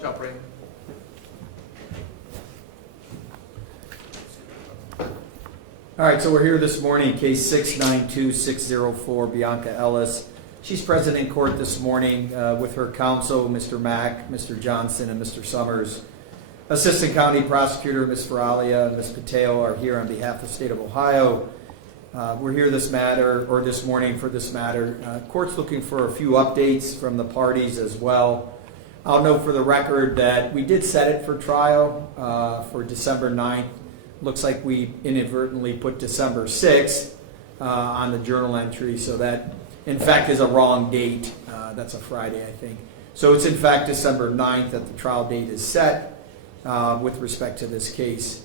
much, Operator. All right, so we're here this morning, case 692604, Bianca Ellis. She's present in court this morning with her counsel, Mr. Mack, Mr. Johnson, and Mr. Summers. Assistant County Prosecutor, Ms. Faralia, and Ms. Patel are here on behalf of the state of Ohio. We're here this morning for this matter. Court's looking for a few updates from the parties as well. I'll note for the record that we did set it for trial for December 9th. Looks like we inadvertently put December 6th on the journal entry, so that in fact is a wrong date. That's a Friday, I think. So it's in fact December 9th that the trial date is set with respect to this case.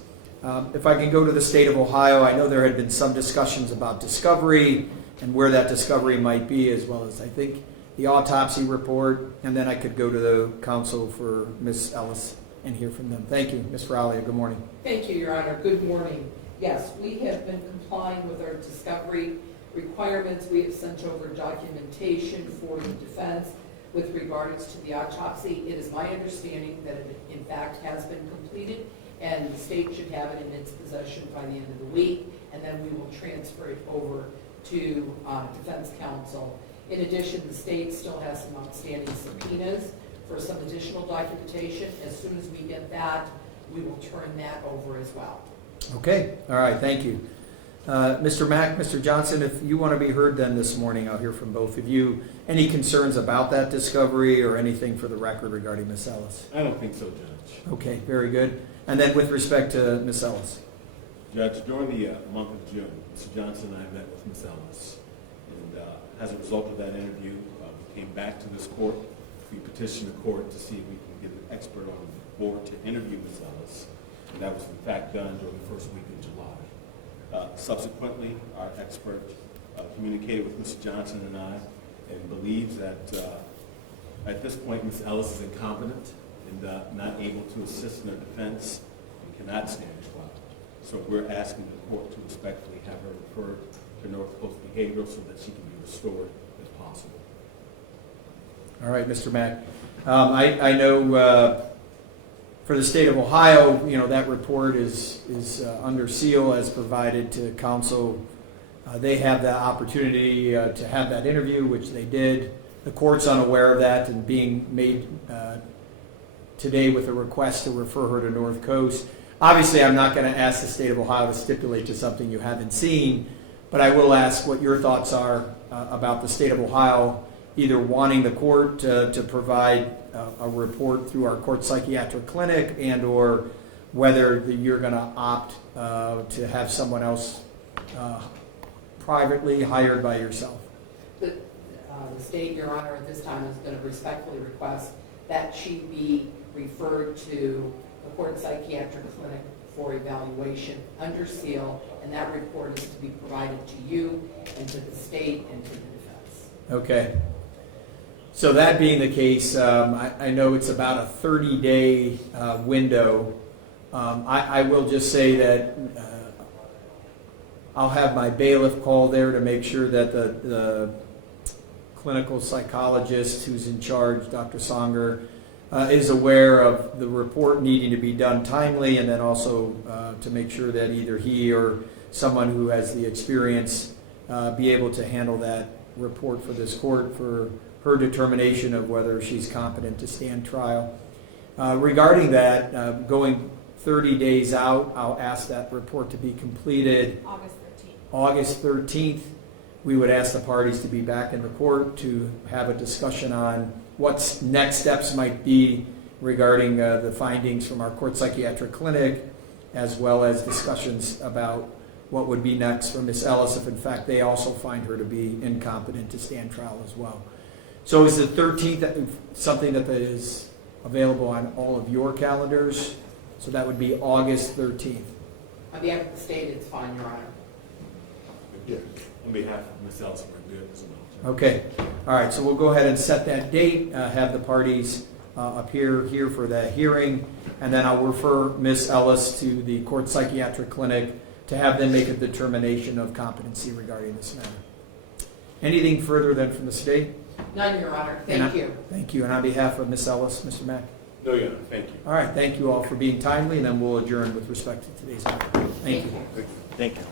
If I can go to the state of Ohio, I know there had been some discussions about discovery and where that discovery might be, as well as I think the autopsy report, and then I could go to the counsel for Ms. Ellis and hear from them. Thank you. Ms. Faralia, good morning. Thank you, Your Honor. Good morning. Yes, we have been complying with our discovery requirements. We have sent over documentation for the defense with regards to the autopsy. It is my understanding that it in fact has been completed, and the state should have it in its possession by the end of the week, and then we will transfer it over to defense counsel. In addition, the state still has some outstanding subpoenas for some additional documentation. As soon as we get that, we will turn that over as well. Okay. All right. Thank you. Mr. Mack, Mr. Johnson, if you want to be heard then this morning, I'll hear from both of you. Any concerns about that discovery or anything for the record regarding Ms. Ellis? I don't think so, Judge. Okay. Very good. And then with respect to Ms. Ellis? Judge, during the month of June, Mr. Johnson and I met with Ms. Ellis. And as a result of that interview, we came back to this court. We petitioned the court to see if we can get an expert on the board to interview Ms. Ellis. And that was in fact done during the first week of July. Subsequently, our expert communicated with Mr. Johnson and I and believes that at this point Ms. Ellis is incompetent and not able to assist in her defense and cannot stand trial. So we're asking the court to respectfully have her referred to North Coast Behavioral so that she can be restored if possible. All right, Mr. Mack. I know for the state of Ohio, that report is under seal as provided to counsel. They have the opportunity to have that interview, which they did. The court's unaware of that and being made today with a request to refer her to North Coast. Obviously, I'm not going to ask the state of Ohio to stipulate to something you haven't seen, but I will ask what your thoughts are about the state of Ohio either wanting the court to provide a report through our court psychiatric clinic and or whether you're going to opt to have someone else privately hired by yourself. The state, Your Honor, at this time is going to respectfully request that she be referred to the court psychiatric clinic for evaluation under seal, and that report is to be provided to you and to the state and to the defense. Okay. So that being the case, I know it's about a 30-day window. I will just say that I'll have my bailiff call there to make sure that the clinical psychologist who's in charge, Dr. Songer, is aware of the report needing to be done timely, and then also to make sure that either he or someone who has the experience be able to handle that report for this court for her determination of whether she's competent to stand trial. Regarding that, going 30 days out, I'll ask that report to be completed August 13th. We would ask the parties to be back in the court to have a discussion on what next steps might be regarding the findings from our court psychiatric clinic, as well as discussions about what would be next for Ms. Ellis if in fact they also find her to be incompetent to stand trial as well. So is the 13th something that is available on all of your calendars? So that would be August 13th. On behalf of the state, it's fine, Your Honor. Yeah. On behalf of Ms. Ellis, we're good as well. Okay. All right. So we'll go ahead and set that date, have the parties appear here for that hearing, and then I'll refer Ms. Ellis to the court psychiatric clinic to have them make a determination of competency regarding this matter. Anything further then from the state? None, Your Honor. Thank you. Thank you. And on behalf of Ms. Ellis, Mr. Mack? No, Your Honor, thank you. All right, thank you all for being timely, and then we'll adjourn with respect to today's matter. Thank you. Thank you. Thank you.